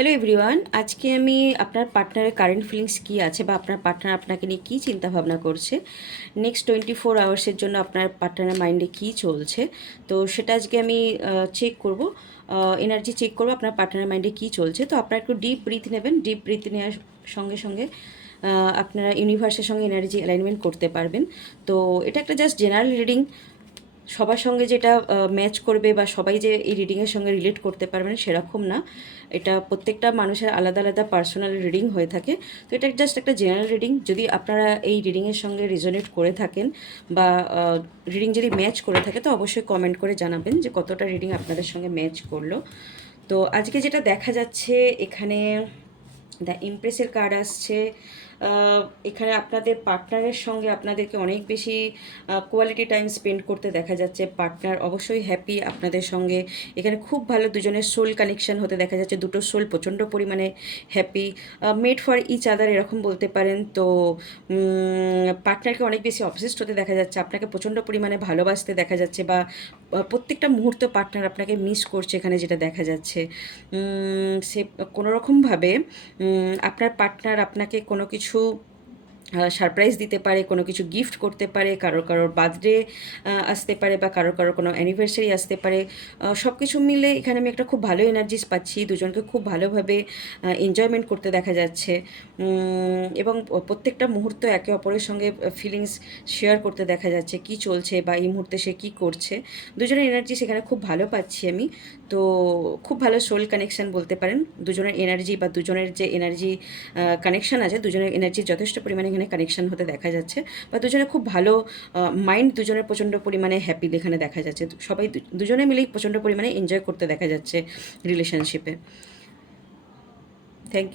Hello everyone, আজকে আমি আপনার পার্টনারের কারেন্ট ফিলিংস কী আছে বা আপনার পার্টনার আপনাকে নিয়ে কী চিন্তাভাবনা করছে, নেক্সট 24 আওয়ার্সের জন্য আপনার পার্টনারের মাইন্ডে কী চলছে, তো সেটা আজকে আমি চেক করব, এনার্জি চেক করবো আপনার পার্টনারের মাইন্ডে কী চলছে। তো আপনারা একটু ডিপ ব্রিথ নেবেন। ডিপ ব্রিথ নেওয়ার সঙ্গে সঙ্গে আপনারা ইউনিভার্সের সঙ্গে এনার্জি অ্যালাইনমেন্ট করতে পারবেন। তো এটা একটা জাস্ট জেনারেল রিডিং, সবার সঙ্গে যেটা ম্যাচ করবে বা সবাই যে এই রিডিংয়ের সঙ্গে রিলেট করতে পারবেন সেরকম না। এটা প্রত্যেকটা মানুষের আলাদা আলাদা পার্সোনাল রিডিং হয়ে থাকে। তো এটা জাস্ট একটা জেনারেল রিডিং। যদি আপনারা এই রিডিংয়ের সঙ্গে রিজোনেট করে থাকেন বা রিডিং যদি ম্যাচ করে থাকে, তো অবশ্যই কমেন্ট করে জানাবেন যে কতটা রিডিং আপনাদের সঙ্গে ম্যাচ করলো। তো আজকে যেটা দেখা যাচ্ছে এখানে দ্য ইমপ্রেসের কার্ড আসছে। এখানে আপনাদের পার্টনারের সঙ্গে আপনাদেরকে অনেক বেশি কোয়ালিটি টাইম স্পেন্ড করতে দেখা যাচ্ছে। পার্টনার অবশ্যই হ্যাপি আপনাদের সঙ্গে। এখানে খুব ভালো দুজনের সোল কানেকশন হতে দেখা যাচ্ছে। দুটো সোল প্রচণ্ড পরিমাণে happy, made for each other এরকম বলতে পারেন। তো পার্টনারকে অনেক বেশি অবসেসড হতে দেখা যাচ্ছে, আপনাকে প্রচণ্ড পরিমাণে ভালোবাসতে দেখা যাচ্ছে, বা প্রত্যেকটা মুহূর্ত পার্টনার আপনাকে মিস করছে এখানে যেটা দেখা যাচ্ছে। সে কোনোরকমভাবে আপনার পার্টনার আপনাকে কোনো কিছু সারপ্রাইজ দিতে পারে, কোনো কিছু গিফট করতে পারে, কারোর বার্থডে আসতে পারে বা কারোর কোনো অ্যানিভার্সারি আসতে পারে। সব কিছু মিলে এখানে আমি একটা খুব ভালো এনার্জিস পাচ্ছি। দুজনকে খুব ভালোভাবে এনজয়মেন্ট করতে দেখা যাচ্ছে এবং প্রত্যেকটা মুহূর্ত একে অপরের সঙ্গে ফিলিংস শেয়ার করতে দেখা যাচ্ছে, কি চলছে বা এই মুহূর্তে সে কী করছে। দুজনের এনার্জি সেখানে খুব ভালো পাচ্ছি আমি। তো খুব ভালো সোল কানেকশান বলতে পারেন। দুজনের এনার্জি বা দুজনের যে এনার্জি কানেকশান আছে, দুজনের এনার্জি যথেষ্ট পরিমাণে এখানে কানেকশান হতে দেখা যাচ্ছে, বা দুজনের খুব ভালো মাইন্ড, দুজনের প্রচণ্ড পরিমাণে হ্যাপি এখানে দেখা যাচ্ছে। সবাই দুজনে মিলেই প্রচণ্ড পরিমাণে এনজয় করতে দেখা যাচ্ছে রিলেশনশিপে।